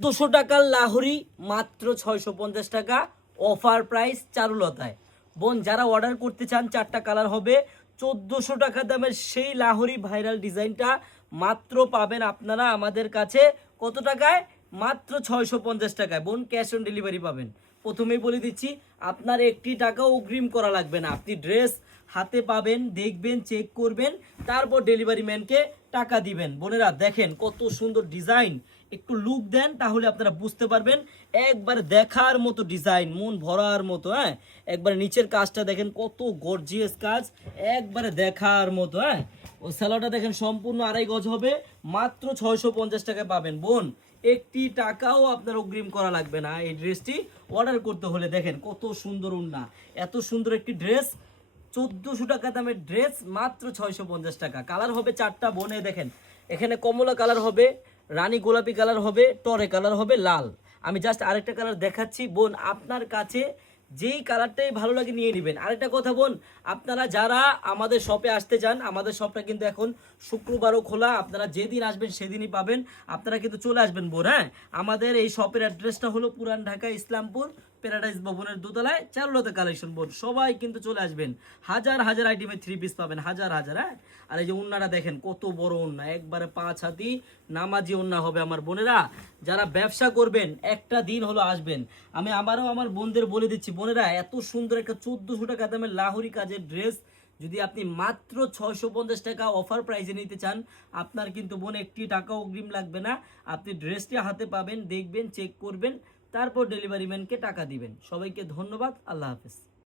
200 টাকার লাহোরি মাত্র 650 টাকা, অফার প্রাইস চারুলতায়। বোন যারা অর্ডার করতে চান, 4টা কালার হবে, 1400 টাকা দামের সেই লাহোরি ভাইরাল ডিজাইনটা মাত্র পাবেন আপনারা আমাদের কাছে কত টাকায়? মাত্র 650 টাকায়। বোন ক্যাশ অন ডেলিভারি পাবেন। প্রথমেই বলে দিচ্ছি, আপনার একটি টাকাও অগ্রিম করা লাগবে না। আপনি ড্রেস হাতে পাবেন, দেখবেন, চেক করবেন, তারপর ডেলিভারি ম্যানকে টাকা দিবেন। বোনেরা দেখেন কত সুন্দর ডিজাইন, একটু লুক দেন তাহলে আপনারা বুঝতে পারবেন। একবার দেখার মতো ডিজাইন, মন ভরার মতো। হ্যাঁ, একবার নিচের কাজটা দেখেন কত গর্জিয়াস কাজ, একবারে দেখার মতো। হ্যাঁ, ও স্যালোটা দেখেন সম্পূর্ণ 2.5 গজ হবে, মাত্র 650 টাকায় পাবেন। বোন একটি টাকাও আপনার অগ্রিম করা লাগবে না এই ড্রেসটি অর্ডার করতে হলে। দেখেন কত সুন্দর ওড়না, এত সুন্দর একটি ড্রেস, 1400 টাকা দামের ড্রেস মাত্র 650 টাকা। কালার হবে 4টা। বোনে দেখেন এখানে কমলা কালার হবে, রানী গোলাপি কালার হবে, টরে কালার হবে, লাল। আমি জাস্ট আরেকটা কালার দেখাচ্ছি। বোন আপনার কাছে যেই কালারটাই ভালো লাগে নিয়ে নেবেন। আরেকটা কথা বোন, আপনারা যারা আমাদের শপে আসতে চান, আমাদের শপটা কিন্তু এখন শুক্রবারও খোলা। আপনারা যেদিন আসবেন সেদিনই পাবেন। আপনারা কিন্তু চলে আসবেন বোন। হ্যাঁ, আমাদের এই শপের অ্যাড্রেসটা হলো পুরান ঢাকা ইসলামপুর প্যারাডাইস ভবনের দোতলায়, চারুলতা কালেকশন। বোন সবাই কিন্তু চলে আসবেন। হাজার হাজার আইটেমের 3 পিস পাবেন, হাজার হাজার। হ্যাঁ, আর এই যে ওন্নাটা দেখেন কত বড় ওন্না, একবারে 5 হাতি নামাজি ওন্না হবে। আমার বোনেরা যারা ব্যবসা করবেন একটা দিন হলো আসবেন। আমি আমারও আমার বোনদের বলে দিচ্ছি, বোনেরা এত সুন্দর একটা 1400 টাকা দামের লাহোরি কাজের ড্রেস যদি আপনি মাত্র 650 টাকা অফার প্রাইসে নিতে চান, আপনার কিন্তু বোন একটি টাকা অগ্রিম লাগবে না। আপনি ড্রেসটি হাতে পাবেন, দেখবেন, চেক করবেন, তারপর ডেলিভারি ম্যানকে টাকা দিবেন। সবাইকে ধন্যবাদ। আল্লাহ হাফেজ।